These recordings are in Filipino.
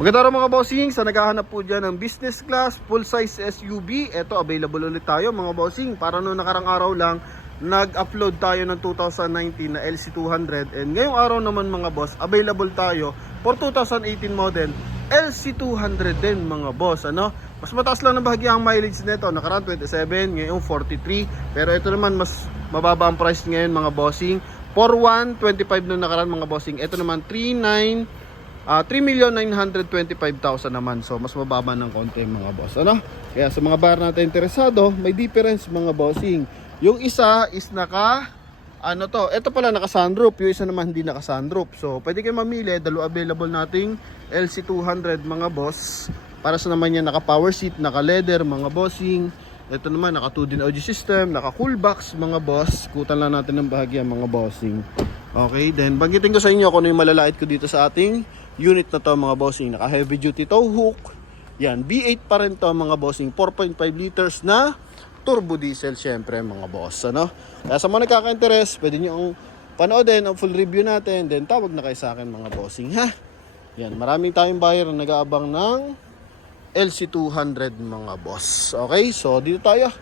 Maganda rin mga bossing, sa naghahanap po dyan ng business class, full size SUV, eto available ulit tayo mga bossing. Para noong nakarang araw lang, nag-upload tayo ng 2019 na LC200 and ngayong araw naman mga boss, available tayo for 2018 model LC200 din mga boss. Ano? Mas mataas lang ng bahagi ang mileage nito, nakaraan 27, ngayong 43, pero ito naman mas mababa ang price ngayon mga bossing. 4,125 nung nakaraan mga bossing. Ito naman 3,925,000 naman. So mas mababa ng konti mga boss. Ano? Kaya sa mga buyer natin interesado, may difference mga bossing. Yung isa is ito pala naka sunroof, yung isa naman hindi naka sunroof. So pwede kayo mamili, dalawa available nating LC200 mga boss. Para sa naman yan naka power seat, naka leather mga bossing. Ito naman naka 2 din audio system, naka cool box mga boss. Kutan lang natin ng bahagya mga bossing. Okay, then banggitin ko sa inyo kung ano yung malalait ko dito sa ating unit na to mga bossing. Naka heavy duty tow hook. Yan, V8 pa rin to mga bossing. 4.5 liters na turbo diesel syempre mga boss. Ano? Kaya sa mga nagkaka-interest, pwede nyo ang panoodin ang full review natin. Then tawag na kayo sa akin mga bossing ha. Yan, maraming tayong buyer na nag-aabang ng LC200 mga boss. Okay, so dito tayo.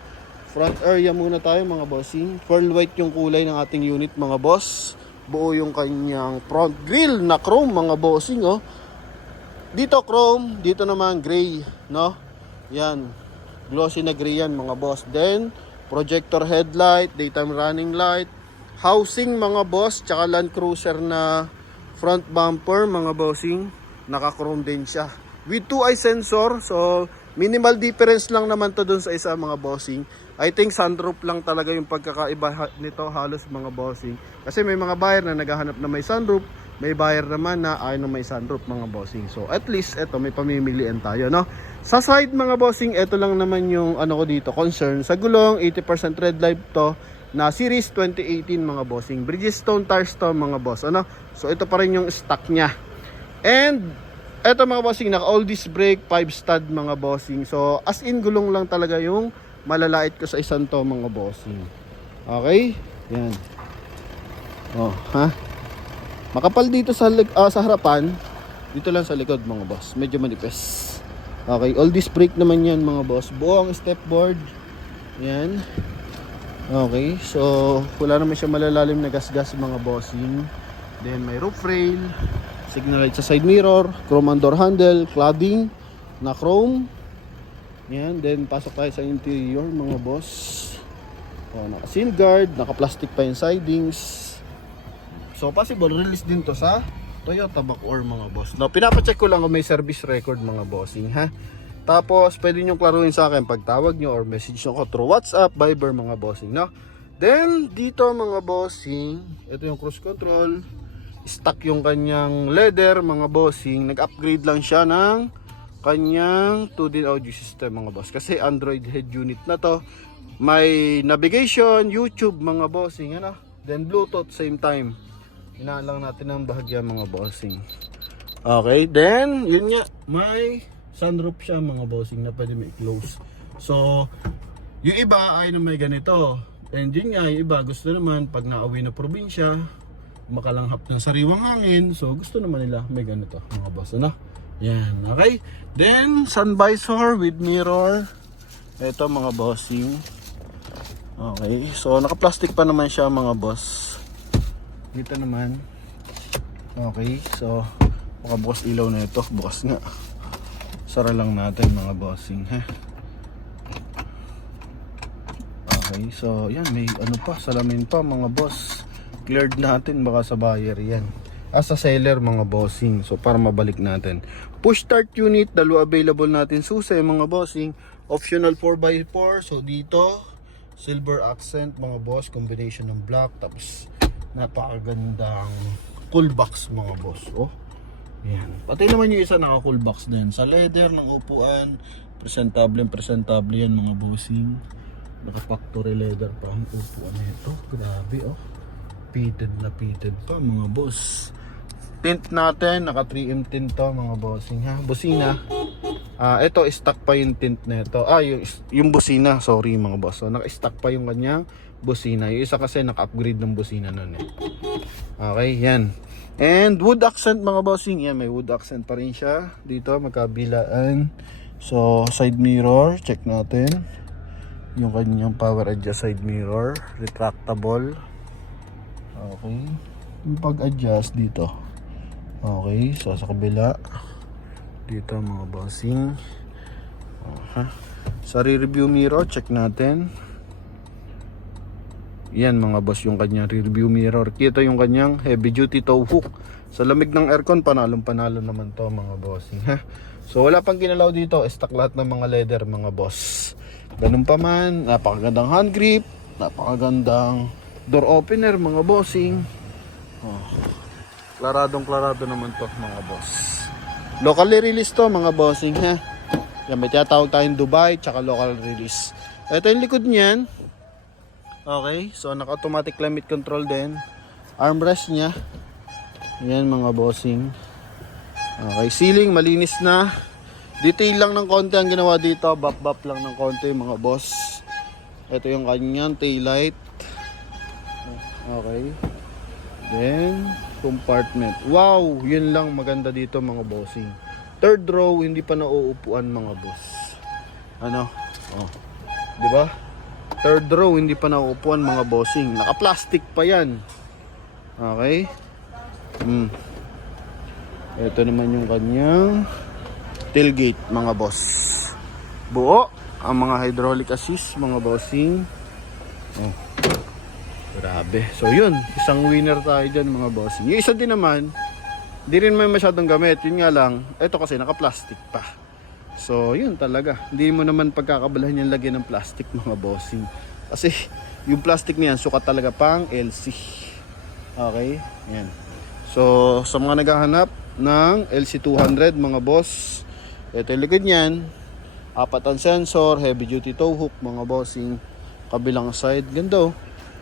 Front area muna tayo mga bossing. Pearl white yung kulay ng ating unit mga boss. Buo yung kanyang front grille na chrome mga bossing oh. Dito chrome, dito naman gray, no? Yan. Glossy na gray yan mga boss. Then projector headlight, daytime running light, housing mga boss, tsaka Land Cruiser na front bumper mga bossing. Naka-chrome din siya. With 2-eye sensor, so minimal difference lang naman to dun sa isa mga bossing. I think sunroof lang talaga yung pagkakaiba nito halos mga bossing. Kasi may mga buyer na naghahanap na may sunroof, may buyer naman na ayaw na may sunroof mga bossing. So at least eto may pamimilian tayo, no? Sa side mga bossing, eto lang naman yung ano ko dito, concern. Sa gulong, 80% red light to na series 2018 mga bossing. Bridgestone tires to mga boss, ano? So ito pa rin yung stock niya. And eto mga bossing, naka all disc brake, 5 stud mga bossing. So as in gulong lang talaga yung malalait ko sa isang to mga bossing. Okay? Yan. Oh, ha? Makapal dito sa harapan, dito lang sa likod mga boss. Medyo manipis. Okay, all disc brake naman yan mga boss. Buo ang step board. Yan. Okay, so wala naman siya malalalim na gas-gas mga bossing. Then may roof rail, signal light sa side mirror, chrome and door handle, cladding na chrome. Yan, then pasok tayo sa interior mga boss. Oh, naka seal guard, naka plastic pa yung sidings. So possible release din to sa Toyota Bacoor mga boss. Now pinapacheck ko lang kung may service record mga bossing ha. Tapos pwede nyo klaruhin sa akin pag tawag nyo or message nyo ko through WhatsApp, Viber mga bossing, no? Then dito mga bossing, ito yung cruise control. Stock yung kanyang leather mga bossing. Nag-upgrade lang siya ng kanyang 2-din audio system mga boss. Kasi Android head unit na to. May navigation, YouTube mga bossing, ano? Then Bluetooth same time. Hinaan lang natin ang bahagya mga bossing. Okay, then yun nga, may sunroof siya mga bossing na pwede may close. So yung iba ay na may ganito. And yun nga, yung iba gusto naman pag nauwi na probinsya, makalanghap ng sariwang hangin. So gusto naman nila may ganito mga boss, ano? Yan, okay. Then sun visor with mirror. Ito mga bossing. Okay, so naka-plastic pa naman siya mga boss. Dito naman. Okay, so makabukas ilaw na ito. Bukas nga. Sara lang natin mga bossing, ha. Okay, so yan, may ano pa, salamin pa mga boss. Cleared natin baka sa buyer yan. As a seller mga bossing. So para mabalik natin. Push start unit, dalawa available natin susi mga bossing. Optional 4x4. So dito silver accent mga boss, combination ng black, tapos napakagandang cool box mga boss. Oh. Yan. Pati naman yung isa naka cool box din. Sa leather ng upuan, presentable yan mga bossing. Naka factory leather pa ang upuan nito. Grabe oh. Pitted pa mga boss. Tint natin, naka 3M tint to mga bossing ha. Busina. Ito stock pa yung tint nito. Yung busina, sorry mga boss. So naka-stock pa yung kanyang busina. Yung isa kasi naka-upgrade ng busina nun eh. Okay, yan. And wood accent mga bossing. Yan, may wood accent pa rin siya. Dito, magkabilaan. So, side mirror. Check natin. Yung kanyang power adjust side mirror. Retractable. Okay. Yung pag-adjust dito. Okay. So, sa kabila. Dito mga bossing. Sa rear view mirror, check natin. Yan mga boss, yung kanyang rear view mirror. Kita yung kanyang heavy duty tow hook. Sa lamig ng aircon, panalong panalo naman to mga bossing. So wala pang ginalaw dito, stock lahat ng mga leather mga boss. Ganun pa man, napakagandang hand grip, napakagandang door opener mga bossing. Klaradong klarado naman to mga boss. Locally released to mga bossing ha. Yan, may tinatawag tayong Dubai tsaka local release. Ito yung likod niyan. Okay, so naka-automatic climate control din. Armrest niya. Yan mga bossing. Okay, ceiling malinis na. Detail lang ng konti ang ginawa dito. Bap-bap lang ng konti mga boss. Ito yung kanyang taillight. Okay. Then, compartment. Wow, yun lang maganda dito mga bossing. Third row, hindi pa nauupuan mga boss. Ano? Oh. 'Di ba? Third row, hindi pa nauupuan mga bossing. Naka-plastic pa 'yan. Okay? Ito naman yung kanyang tailgate mga boss. Buo ang mga hydraulic assist mga bossing. Oh. Grabe. So 'yun, isang winner tayo diyan mga bossing. Yung isa din naman, di rin may masyadong gamit. Yun nga lang, ito kasi naka-plastic pa. So, yun talaga. Hindi mo naman pagkakabalahan yung lagyan ng plastic mga bossing. Kasi, yung plastic niyan, sukat talaga pang LC. Okay? Yan. So, sa mga naghahanap ng LC200 mga boss, ito yung likod niyan. 4 ang sensor, heavy duty tow hook mga bossing. Kabilang side, ganda oh.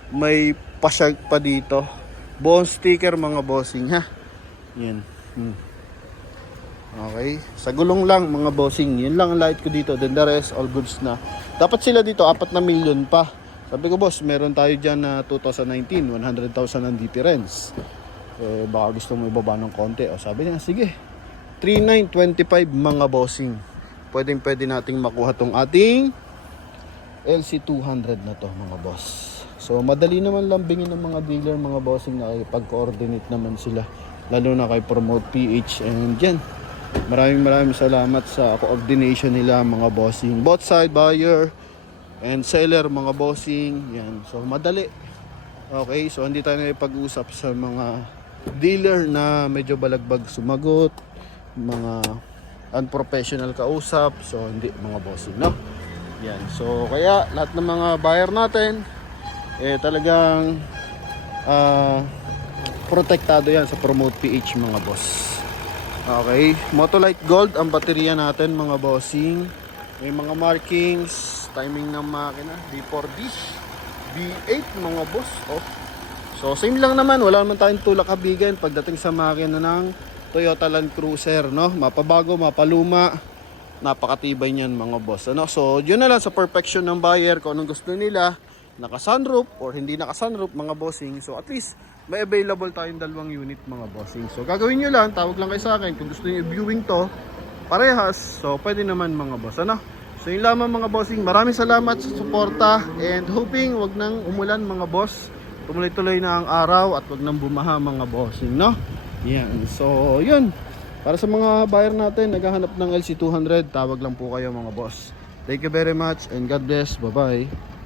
May pasyag pa dito. Bone sticker mga bossing ha. Yan. Okay. Sa gulong lang mga bossing. Yun lang ang light ko dito. Then the rest, all goods na. Dapat sila dito, 4 na milyon pa. Sabi ko boss, meron tayo dyan na 2019, 100,000 ang difference. Baka gusto mo ibaba ng konti. O sabi niya, sige. 3,925 mga bossing. Pwede nating makuha tong ating LC200 na to mga boss. So madali naman lambingin ng mga dealer mga bossing na pag-coordinate naman sila. Lalo na kay Promote PH and dyan. Maraming salamat sa coordination nila mga bossing. Both side buyer and seller mga bossing. Yan. So madali. Okay, so hindi tayo pag-usap sa mga dealer na medyo balagbag sumagot, mga unprofessional kausap. So hindi mga bossing, no? Yan. So kaya lahat ng mga buyer natin talagang protektado yan sa Promote PH mga boss. Okay, Motolite Gold ang baterya natin mga bossing. May mga markings, timing ng makina, D4D, B8 mga boss. Oh. So same lang naman, wala naman tayong tulak habigan pagdating sa makina ng Toyota Land Cruiser, no? Mapabago, mapaluma, napakatibay niyan mga boss. Ano? So yun na lang sa perfection ng buyer kung anong gusto nila, naka-sunroof or hindi naka-sunroof mga bossing. So at least may available tayong 2 unit mga bossing. So gagawin nyo lang, tawag lang kayo sa akin kung gusto niyo i-viewing to parehas. So pwede naman mga boss, ano? So yun lamang mga bossing. Maraming salamat sa suporta and hoping wag nang umulan mga boss. Tumuloy-tuloy na ang araw at wag nang bumaha mga bossing, no? Yan. So yun. Para sa mga buyer natin naghahanap ng LC200, tawag lang po kayo mga boss. Thank you very much and God bless. Bye-bye.